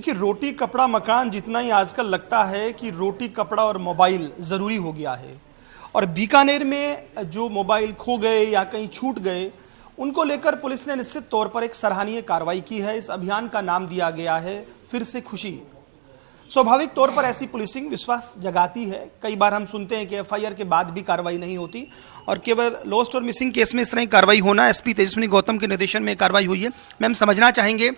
देखिए, रोटी कपड़ा मकान जितना ही आजकल लगता है कि रोटी कपड़ा और मोबाइल ज़रूरी हो गया है। और बीकानेर में जो मोबाइल खो गए या कहीं छूट गए, उनको लेकर पुलिस ने निश्चित तौर पर एक सराहनीय कार्रवाई की है। इस अभियान का नाम दिया गया है फिर से खुशी। स्वाभाविक तौर पर ऐसी पुलिसिंग विश्वास जगाती है। कई बार हम सुनते हैं कि एफआईआर के बाद भी कार्रवाई नहीं होती और केवल लॉस्ट और मिसिंग केस में इस तरह की कार्रवाई होना। एसपी तेजस्विनी गौतम के निर्देशन में कार्रवाई हुई है। मैम, समझना चाहेंगे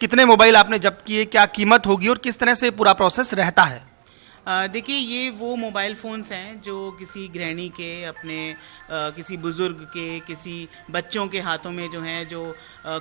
कितने मोबाइल आपने जब्त किए, क्या कीमत होगी और किस तरह से पूरा प्रोसेस रहता है? देखिए, ये वो मोबाइल फ़ोन्स हैं जो किसी गृहिणी के, अपने किसी बुज़ुर्ग के, किसी बच्चों के हाथों में जो हैं, जो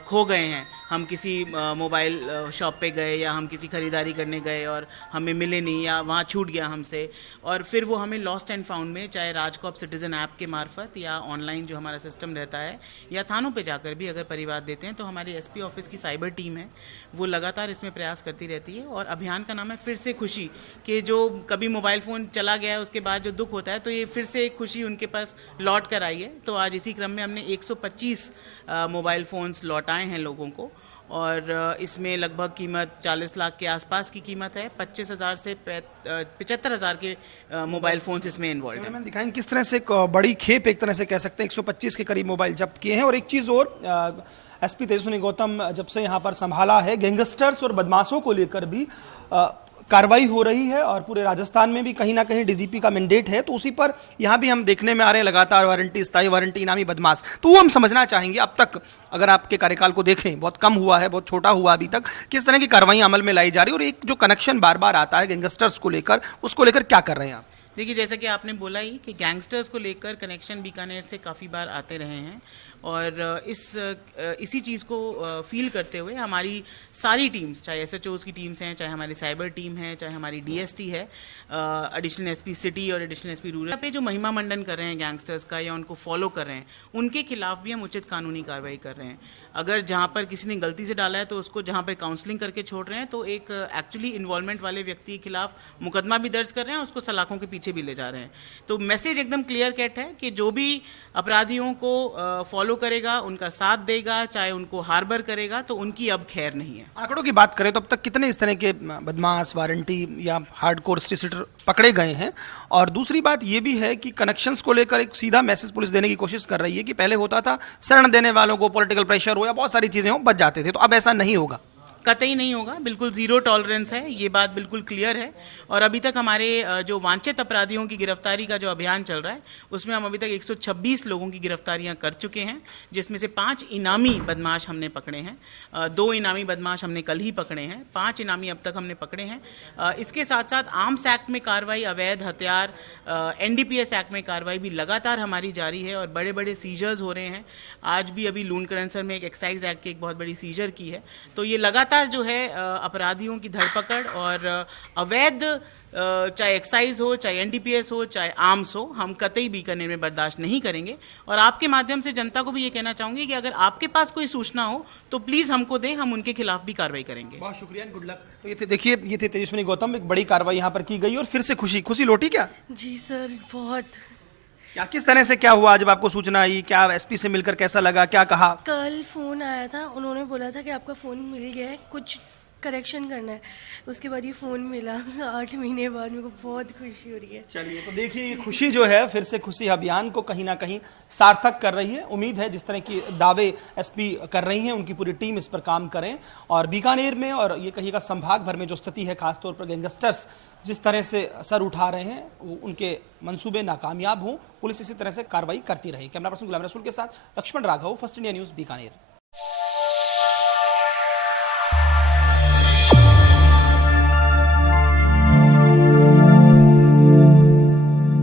खो गए हैं। हम किसी मोबाइल शॉप पे गए या हम किसी ख़रीदारी करने गए और हमें मिले नहीं या वहाँ छूट गया हमसे, और फिर वो हमें लॉस्ट एंड फाउंड में, चाहे राजकॉप सिटीज़न ऐप के मार्फत या ऑनलाइन जो हमारा सिस्टम रहता है या थानों पे जाकर भी अगर परिवार देते हैं, तो हमारी एसपी ऑफिस की साइबर टीम है, वो लगातार इसमें प्रयास करती रहती है। और अभियान का नाम है फिर से खुशी, कि जो कभी मोबाइल फ़ोन चला गया है उसके बाद जो दुख होता है, तो ये फिर से एक खुशी उनके पास लौट कर आई है। तो आज इसी क्रम में हमने 125 मोबाइल फ़ोन्स लौटाए हैं लोगों को, और इसमें लगभग कीमत 40 लाख के आसपास की कीमत है। 25,000 से 75,000 के मोबाइल फ़ोन्स इसमें इन्वॉल्व हैं। दिखाएं किस तरह से एक बड़ी खेप, एक तरह से कह सकते हैं, 125 के करीब मोबाइल जब्त किए हैं। और एक चीज़ और, एसपी तेजस्विनी गौतम जब से यहाँ पर संभाला है, गैंगस्टर्स और बदमाशों को लेकर भी कार्रवाई हो रही है और पूरे राजस्थान में भी कहीं ना कहीं डीजीपी का मैंडेट है। तो उसी पर यहाँ भी हम देखने में आ रहे हैं लगातार वारंटी, स्थायी वारंटी, इनामी बदमाश। तो वो हम समझना चाहेंगे, अब तक अगर आपके कार्यकाल को देखें, बहुत कम हुआ है, बहुत छोटा हुआ अभी तक, किस तरह की कार्रवाई अमल में लाई जा रही है और एक जो कनेक्शन बार बार आता है गैंगस्टर्स को लेकर, उसको लेकर क्या कर रहे हैं आप? देखिए, जैसा कि आपने बोला ही कि गैंगस्टर्स को लेकर कनेक्शन बीकानेर से काफ़ी बार आते रहे हैं, और इसी चीज़ को फील करते हुए हमारी सारी टीम्स, चाहे एसएचओज़ की टीम्स हैं, चाहे हमारी साइबर टीम है, चाहे हमारी डीएसटी है, एडिशनल एसपी सिटी और एडिशनल एसपी रूरल पे जो महिमा मंडन कर रहे हैं गैंगस्टर्स का या उनको फॉलो कर रहे हैं, उनके खिलाफ भी हम उचित कानूनी कार्रवाई कर रहे हैं। अगर जहाँ पर किसी ने गलती से डाला है तो उसको जहाँ पर काउंसलिंग करके छोड़ रहे हैं, तो एक एक्चुअली इन्वॉल्वमेंट वाले व्यक्ति के खिलाफ मुकदमा भी दर्ज कर रहे हैं, उसको सलाखों के पीछे भी ले जा रहे हैं। तो मैसेज एकदम क्लियर कट है कि जो भी अपराधियों को फॉलो करेगा, उनका साथ देगा, चाहे उनको हार्बर करेगा, तो उनकी अब खैर नहीं है। आंकड़ों की बात करें तो अब तक कितने इस तरह के बदमाश, वारंटी या हार्डकोर स्ट्रीट पकड़े गए हैं? और दूसरी बात ये भी है कि कनेक्शंस को लेकर एक सीधा मैसेज पुलिस देने की कोशिश कर रही है कि पहले होता था शरण देने वालों को पॉलिटिकल प्रेशर हो या बहुत सारी चीजें हो, बच जाते थे, तो अब ऐसा नहीं होगा। कतई नहीं होगा, बिल्कुल ज़ीरो टॉलरेंस है, ये बात बिल्कुल क्लियर है। और अभी तक हमारे जो वांछित अपराधियों की गिरफ्तारी का जो अभियान चल रहा है, उसमें हम अभी तक 126 लोगों की गिरफ्तारियां कर चुके हैं, जिसमें से 5 इनामी बदमाश हमने पकड़े हैं। 2 इनामी बदमाश हमने कल ही पकड़े हैं, 5 इनामी अब तक हमने पकड़े हैं। इसके साथ साथ आर्म्स एक्ट में कार्रवाई, अवैध हथियार, एनडीपीएस एक्ट में कार्रवाई भी लगातार हमारी जारी है और बड़े बड़े सीजर्स हो रहे हैं। आज भी अभी लूणकरणसर में एक एक्साइज एक्ट की एक बहुत बड़ी सीजर की है। तो ये लगातार जो है अपराधियों की धरपकड़ और अवैध, चाहे एक्साइज हो, चाहे एनडीपीएस हो, चाहे आर्म्स हो, हम कतई बीकानेर में बर्दाश्त नहीं करेंगे। और आपके माध्यम से जनता को भी ये कहना चाहूंगी कि अगर आपके पास कोई सूचना हो तो प्लीज़ हमको दें, हम उनके खिलाफ भी कार्रवाई करेंगे। बहुत शुक्रिया, गुड लक। तो देखिए, ये थे तेजस्विनी गौतम। एक बड़ी कार्रवाई यहाँ पर की गई और फिर से खुशी लौटी क्या? जी सर, बहुत। क्या, किस तरह से क्या हुआ जब आपको सूचना आई? क्या एसपी से मिलकर कैसा लगा, क्या कहा? कल फ़ोन आया था, उन्होंने बोला था कि आपका फ़ोन मिल गया है, कुछ करेक्शन करना है। उसके बाद ये फ़ोन मिला 8 महीने बाद, मेरे को बहुत खुशी हो रही है। चलिए, तो देखिए, ये खुशी जो है फिर से खुशी अभियान को कहीं ना कहीं सार्थक कर रही है। उम्मीद है जिस तरह की दावे एसपी कर रही हैं, उनकी पूरी टीम इस पर काम करें और बीकानेर में और ये कहिएगा संभाग भर में जो स्थिति है, खासतौर पर गैंगस्टर्स जिस तरह से सर उठा रहे हैं, उनके मंसूबे नाकामयाब हों। पुलिस इसी तरह से कार्रवाई करती रही। कैमरा पर्सन गुलाम रसूल के साथ Laxman Raghav, first India news, Bikaner.